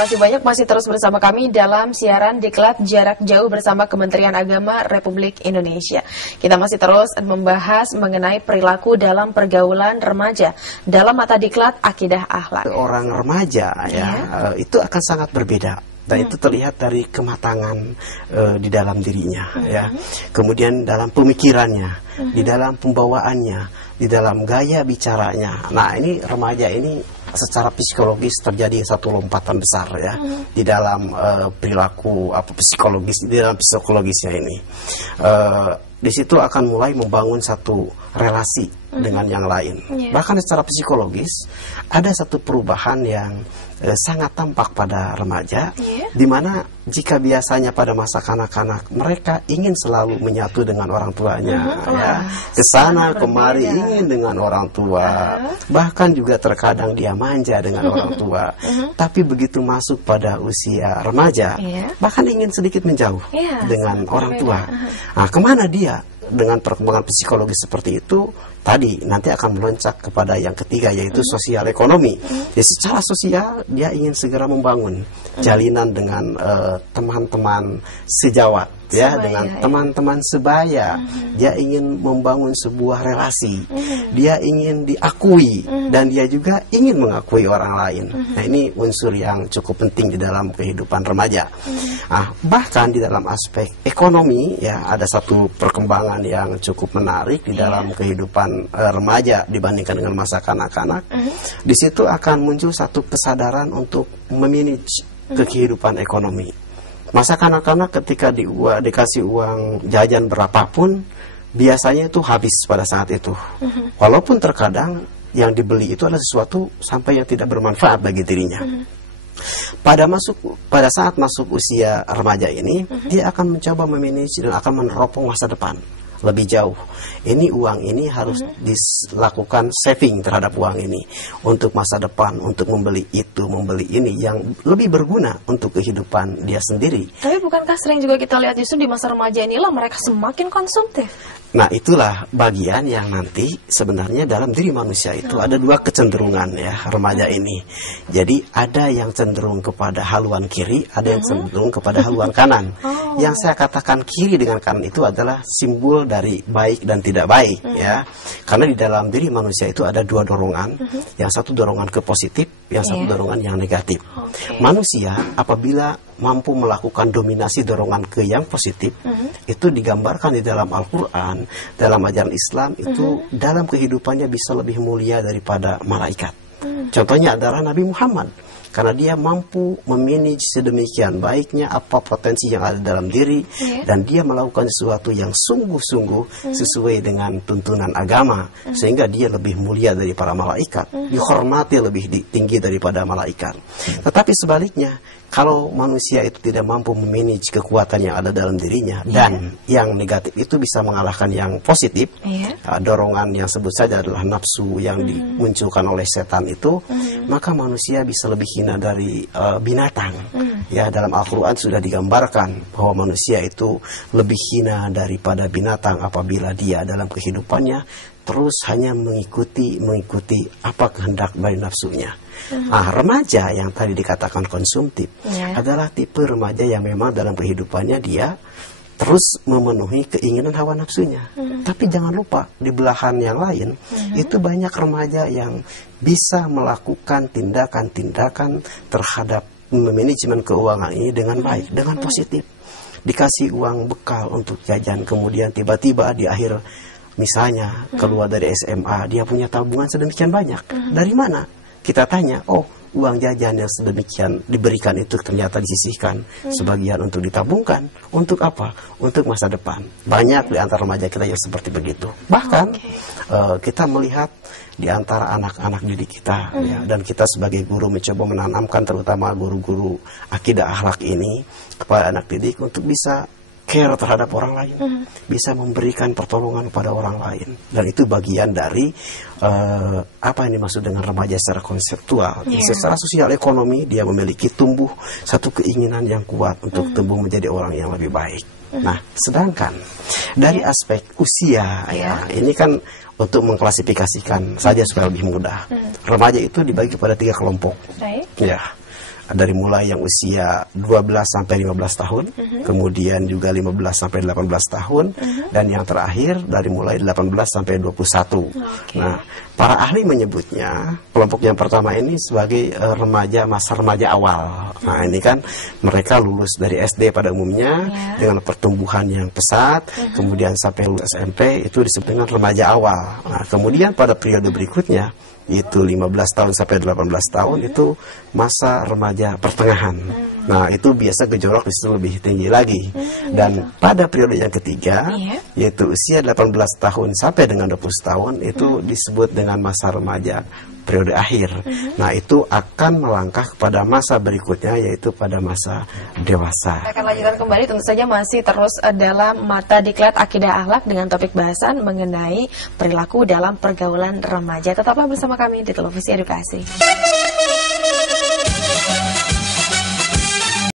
kasih banyak, masih terus bersama kami dalam siaran Diklat Jarak Jauh bersama Kementerian Agama Republik Indonesia. Kita masih terus membahas mengenai perilaku dalam pergaulan remaja dalam mata Diklat Akidah Akhlak. Orang remaja itu akan sangat berbeda. Dan itu terlihat dari kematangan di dalam dirinya, ya. Kemudian dalam pemikirannya, di dalam pembawaannya, di dalam gaya bicaranya. Nah, ini remaja ini secara psikologis terjadi satu lompatan besar, ya, di dalam perilaku psikologis, di dalam psikologisnya ini. Di situ akan mulai membangun satu relasi dengan yang lain. Bahkan secara psikologis ada satu perubahan yang sangat tampak pada remaja, di mana jika biasanya pada masa kanak-kanak mereka ingin selalu menyatu dengan orang tuanya, ya, kesana kemari ingin dengan orang tua, bahkan juga terkadang dia manja dengan orang tua. Tapi begitu masuk pada usia remaja, bahkan ingin sedikit menjauh dengan orang tua. Nah, kemana dia? Dengan perkembangan psikologis seperti itu, tadi nanti akan meloncat kepada yang ketiga, yaitu sosial ekonomi. Jadi secara sosial dia ingin segera membangun jalinan dengan teman-teman sejawat, ya, dengan teman-teman sebaya. Dia ingin membangun sebuah relasi. Dia ingin diakui dan dia juga ingin mengakui orang lain. Nah, ini unsur yang cukup penting di dalam kehidupan remaja. Nah, bahkan di dalam aspek ekonomi, ya, ada satu perkembangan yang cukup menarik di dalam kehidupan remaja dibandingkan dengan masa kanak-kanak. Di situ akan muncul satu kesadaran untuk memanage kehidupan ekonomi. Masa kanak-kanak ketika dikasih uang jajan berapapun, biasanya itu habis pada saat itu. Walaupun terkadang yang dibeli itu adalah sesuatu sampai yang tidak bermanfaat bagi dirinya. Pada saat masuk usia remaja ini, dia akan mencoba memanage dan akan meneropong masa depan lebih jauh. Ini uang ini harus dilakukan saving terhadap uang ini untuk masa depan, untuk membeli itu, membeli ini yang lebih berguna untuk kehidupan dia sendiri. Tapi bukankah sering juga kita lihat justru di masa remaja inilah mereka semakin konsumtif? Nah, itulah bagian yang nanti sebenarnya dalam diri manusia itu ada dua kecenderungan, ya, remaja ini. Jadi ada yang cenderung kepada haluan kiri, ada yang cenderung kepada haluan kanan. Yang saya katakan kiri dengan kanan itu adalah simbol dari baik dan tidak baik, ya. Karena di dalam diri manusia itu ada dua dorongan. Yang satu dorongan ke positif, yang satu dorongan yang negatif. Manusia apabila mampu melakukan dominasi dorongan ke yang positif, itu digambarkan di dalam Al-Quran, dalam ajaran Islam itu dalam kehidupannya bisa lebih mulia daripada malaikat. Contohnya adalah Nabi Muhammad, karena dia mampu memanage sedemikian baiknya apa potensi yang ada dalam diri, dan dia melakukan sesuatu yang sungguh-sungguh sesuai dengan tuntunan agama, sehingga dia lebih mulia dari para malaikat, dihormati lebih tinggi daripada malaikat. Tetapi sebaliknya, kalau manusia itu tidak mampu memanage kekuatan yang ada dalam dirinya, dan yang negatif itu bisa mengalahkan yang positif, dorongan yang sebut saja adalah nafsu yang dimunculkan oleh setan itu, maka manusia bisa lebih hina dari binatang. Ya, dalam Al-Quran sudah digambarkan bahwa manusia itu lebih hina daripada binatang apabila dia dalam kehidupannya terus hanya mengikuti apa kehendak dari nafsunya. Nah, remaja yang tadi dikatakan konsumtif adalah tipe remaja yang memang dalam kehidupannya dia terus memenuhi keinginan hawa nafsunya. Tapi jangan lupa di belahan yang lain itu banyak remaja yang bisa melakukan tindakan-tindakan terhadap manajemen keuangan ini dengan baik, dengan positif. Dikasih uang bekal untuk jajan, kemudian tiba-tiba di akhir misalnya keluar dari SMA, dia punya tabungan sedemikian banyak. Dari mana? Kita tanya, oh, uang jajan yang sedemikian diberikan itu ternyata disisihkan sebagian untuk ditabungkan. Untuk apa? Untuk masa depan. Banyak di antara remaja kita yang seperti begitu. Bahkan kita melihat di antara anak-anak didik kita, ya, dan kita sebagai guru mencoba menanamkan terutama guru-guru akidah akhlak ini kepada anak didik untuk bisa care terhadap orang lain, bisa memberikan pertolongan kepada orang lain. Dan itu bagian dari apa yang dimaksud dengan remaja secara konseptual. Secara sosial ekonomi dia memiliki tumbuh satu keinginan yang kuat untuk tumbuh menjadi orang yang lebih baik. Nah, sedangkan dari aspek usia, ya, ini kan untuk mengklasifikasikan saja supaya lebih mudah. Remaja itu dibagi pada 3 kelompok. Ya. dari mulai yang usia 12 sampai 15 tahun, kemudian juga 15 sampai 18 tahun, dan yang terakhir dari mulai 18 sampai 21. Nah, para ahli menyebutnya kelompok yang pertama ini sebagai masa remaja awal. Nah, ini kan mereka lulus dari SD pada umumnya dengan pertumbuhan yang pesat, kemudian sampai lulus SMP itu disebut dengan remaja awal. Nah, kemudian pada periode berikutnya itu 15 tahun sampai 18 tahun itu masa remaja pertengahan. Nah, itu biasa gejolak di situ lebih tinggi lagi. Dan pada periode yang ketiga, yaitu usia 18 tahun sampai dengan 20 tahun, itu disebut dengan masa remaja periode akhir. Nah, itu akan melangkah kepada masa berikutnya, yaitu pada masa dewasa. Kita akan lanjutkan kembali, tentu saja masih terus dalam mata diklat Akidah Akhlak dengan topik bahasan mengenai perilaku dalam pergaulan remaja. Tetaplah bersama kami di Televisi Edukasi.